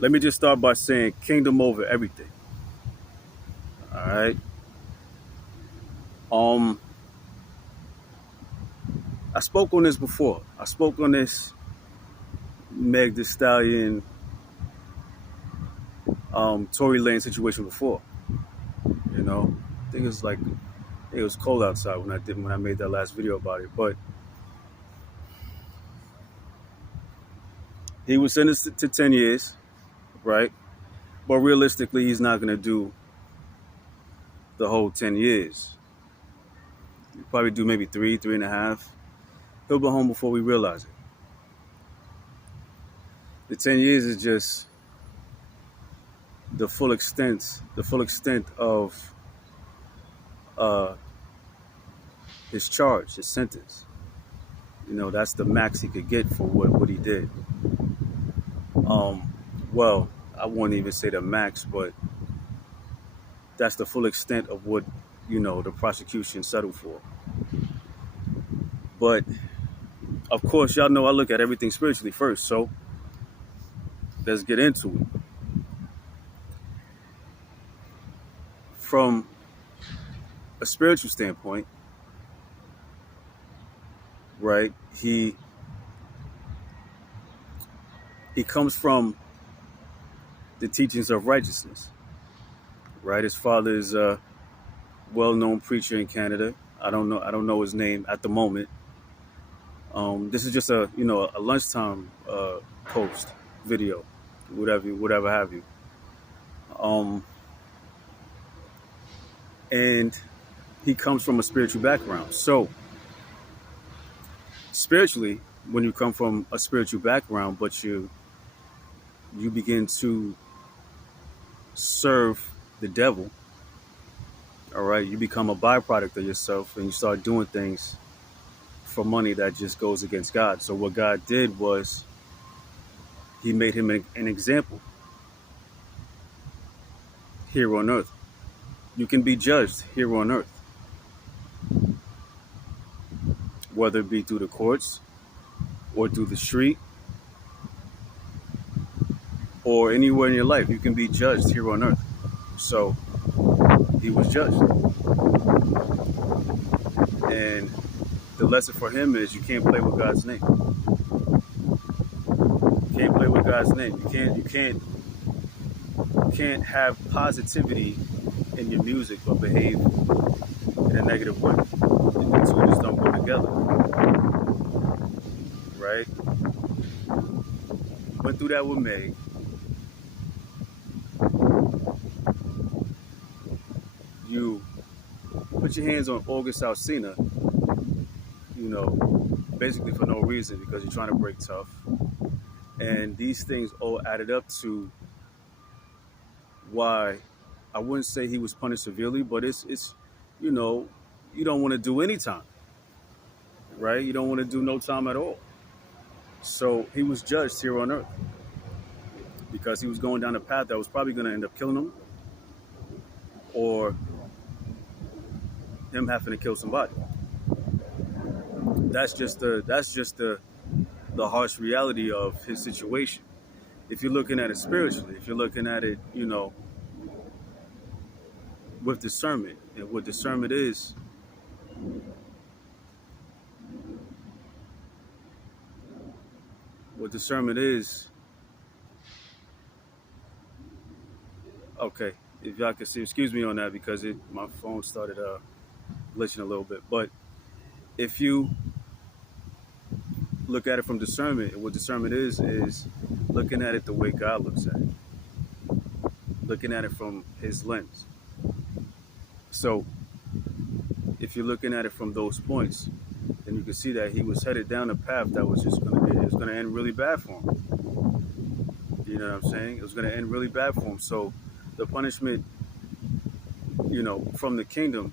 Let me just start by saying kingdom over everything. All right. Um, I spoke on this before. I spoke on this Meg the Stallion, Tory Lane situation before. You know, I think it was like it was cold outside when I made that last video about it. But he was sentenced to 10 years, right? But realistically, he's not going to do the whole 10 years. He'll probably do maybe three, 3.5. He'll be home before we realize it. The 10 years is just the full extent of uh, his charge, his sentence. That's the max he could get for what he did. Um, well, I won't even say the max, but that's the full extent of what the prosecution settled for. But of course, y'all know I look at everything spiritually first, so let's get into it. From a spiritual standpoint, right? He comes from the teachings of righteousness, right? His father is a well-known preacher in Canada. I don't know his name at the moment. This is just a lunchtime post video, whatever have you. Um, and he comes from a spiritual background. So spiritually, when you come from a spiritual background, but you begin to serve the devil, all right, you become a byproduct of yourself, and you start doing things for money that just goes against God. So what God did was he made him an example here on earth. You can be judged here on earth, whether it be through the courts or through the street or anywhere in your life. You can be judged here on earth. So he was judged. And the lesson for him is you can't play with God's name. You can't play with God's name. You can't have positivity in your music but behave in a negative way. The two just don't go together. Right? Went through that with Meg. You put your hands on August Alsina, basically for no reason because you're trying to break tough. And these things all added up to why I wouldn't say he was punished severely, but it's you know, you don't want to do any time, right? You don't want to do no time at all. So he was judged here on earth because he was going down a path that was probably going to end up killing him or him having to kill somebody. That's just the harsh reality of his situation. If you're looking at it spiritually, if you're looking at it, with discernment, and what discernment is, okay. If y'all can see, excuse me on that because my phone started glitching a little bit. But if you look at it from discernment, and what discernment is looking at it the way God looks at it, looking at it from His lens. So, if you're looking at it from those points, then you can see that he was headed down a path that was just it was gonna end really bad for him. You know what I'm saying? It was gonna end really bad for him. So, the punishment, from the kingdom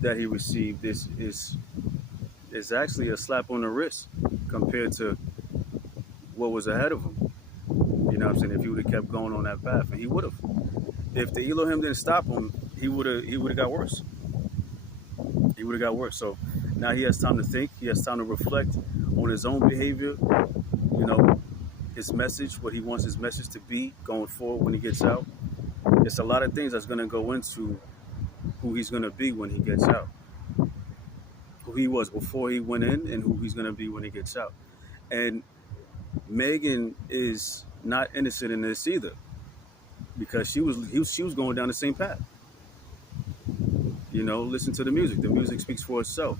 that he received is actually a slap on the wrist compared to what was ahead of him. You know what I'm saying? If he would have kept going on that path, and he would have. If the Elohim didn't stop him, he would have got worse. He would have got worse. So now he has time to think. He has time to reflect on his own behavior. You know, his message, what he wants his message to be going forward when he gets out. It's a lot of things that's going to go into who he's going to be when he gets out, who he was before he went in, and who he's going to be when he gets out. And Megan is not innocent in this either, because she was going down the same path. Listen to the music. The music speaks for itself.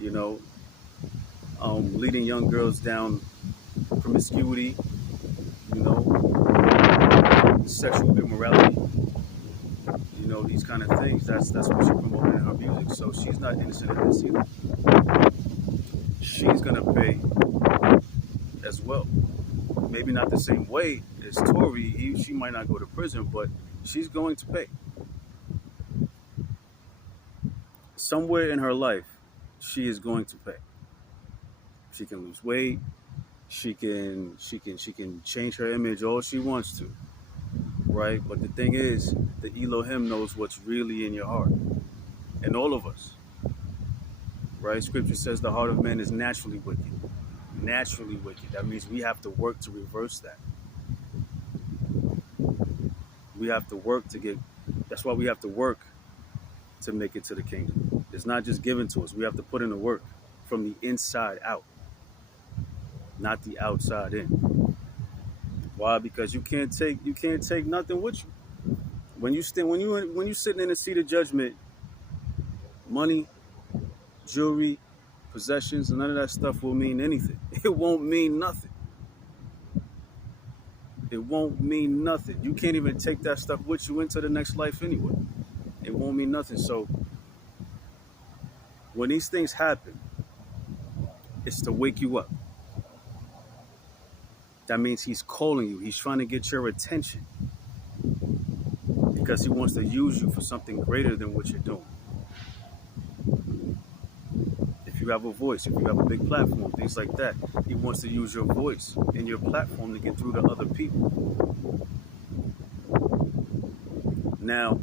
You know, leading young girls down promiscuity. You know, sexual immorality. These kind of things. That's what she promoted in her music. So she's not innocent in this either. She's gonna pay as well. Maybe not the same way as Tory. She might not go to prison, but she's going to pay. Somewhere in her life, she is going to pay. She can lose weight. She can change her image all she wants to, right? But the thing is, the Elohim knows what's really in your heart, and all of us, right? Scripture says the heart of man is naturally wicked. Naturally wicked. That means we have to work to reverse that. We have to work to get. That's why we have to work to make it to the kingdom. It's not just given to us. We have to put in the work from the inside out, not the outside in. Why? Because you can't take nothing with you. When you sitting in a seat of judgment, money, jewelry, possessions, none of that stuff will mean anything. It won't mean nothing. It won't mean nothing. You can't even take that stuff with you into the next life anyway. It won't mean nothing. So when these things happen, it's to wake you up. That means he's calling you. He's trying to get your attention because he wants to use you for something greater than what you're doing. If you have a voice, if you have a big platform, things like that, he wants to use your voice and your platform to get through to other people. Now,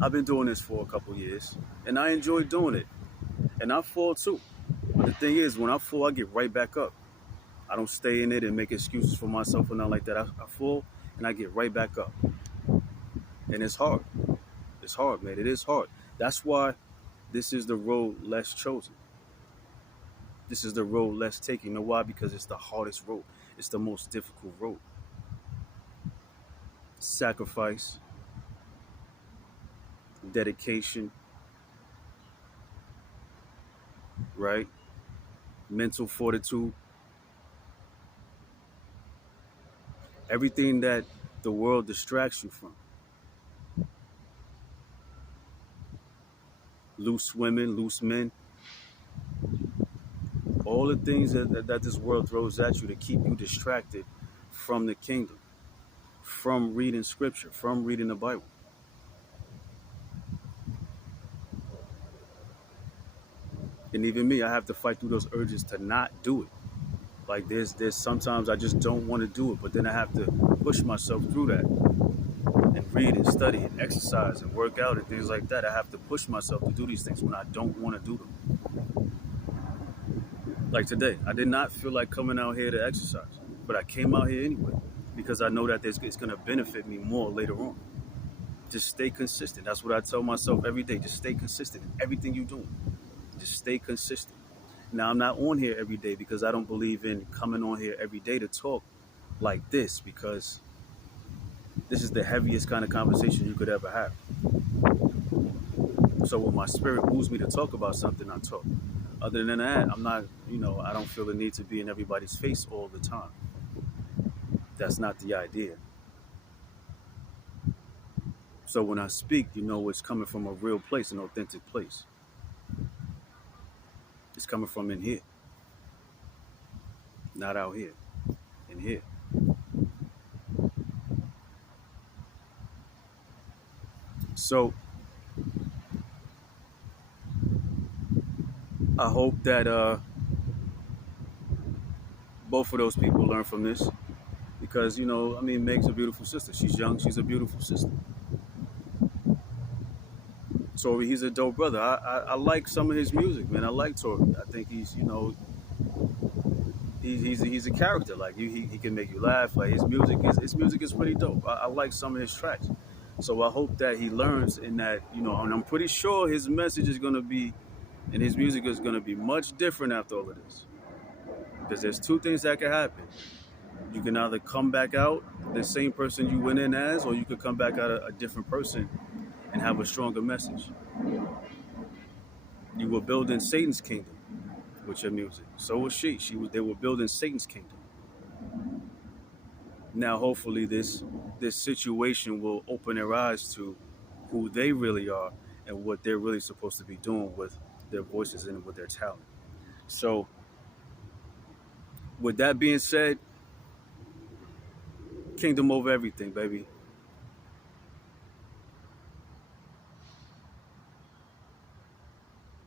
I've been doing this for a couple years, and I enjoy doing it. And I fall too. But the thing is, when I fall, I get right back up. I don't stay in it and make excuses for myself or nothing like that. I fall and I get right back up. And it's hard. It's hard, man. It is hard. That's why this is the road less chosen. This is the road less taken. You know why? Because it's the hardest road. It's the most difficult road. Sacrifice, dedication, right? Mental fortitude. Everything that the world distracts you from. Loose women, loose men. All the things that this world throws at you to keep you distracted from the kingdom, from reading scripture, from reading the Bible. And even me, I have to fight through those urges to not do it. Like there's sometimes I just don't want to do it, but then I have to push myself through that and read and study and exercise and work out and things like that. I have to push myself to do these things when I don't want to do them. Like today, I did not feel like coming out here to exercise, but I came out here anyway because I know that it's going to benefit me more later on. Just stay consistent. That's what I tell myself every day. Just stay consistent in everything you're doing. Just stay consistent. Now, I'm not on here every day because I don't believe in coming on here every day to talk like this, because this is the heaviest kind of conversation you could ever have. So when my spirit moves me to talk about something, I talk. Other than that, I'm not, I don't feel the need to be in everybody's face all the time. That's not the idea. So when I speak, it's coming from a real place, an authentic place. It's coming from in here. Not out here. In here. So I hope that both of those people learn from this, because Meg's a beautiful sister. She's young. She's a beautiful sister. Tory, he's a dope brother. I like some of his music, man. I like Tory. I think he's a character. Like he can make you laugh. Like his music is pretty dope. I like some of his tracks. So I hope that he learns in that, and I'm pretty sure his message is gonna be, and his music is gonna be much different after all of this. Because there's two things that can happen. You can either come back out the same person you went in as, or you could come back out a different person and have a stronger message. You were building Satan's kingdom with your music. So was she. They were building Satan's kingdom. Now, hopefully, this situation will open their eyes to who they really are and what they're really supposed to be doing with their voices and with their talent. So, with that being said, kingdom over everything, baby.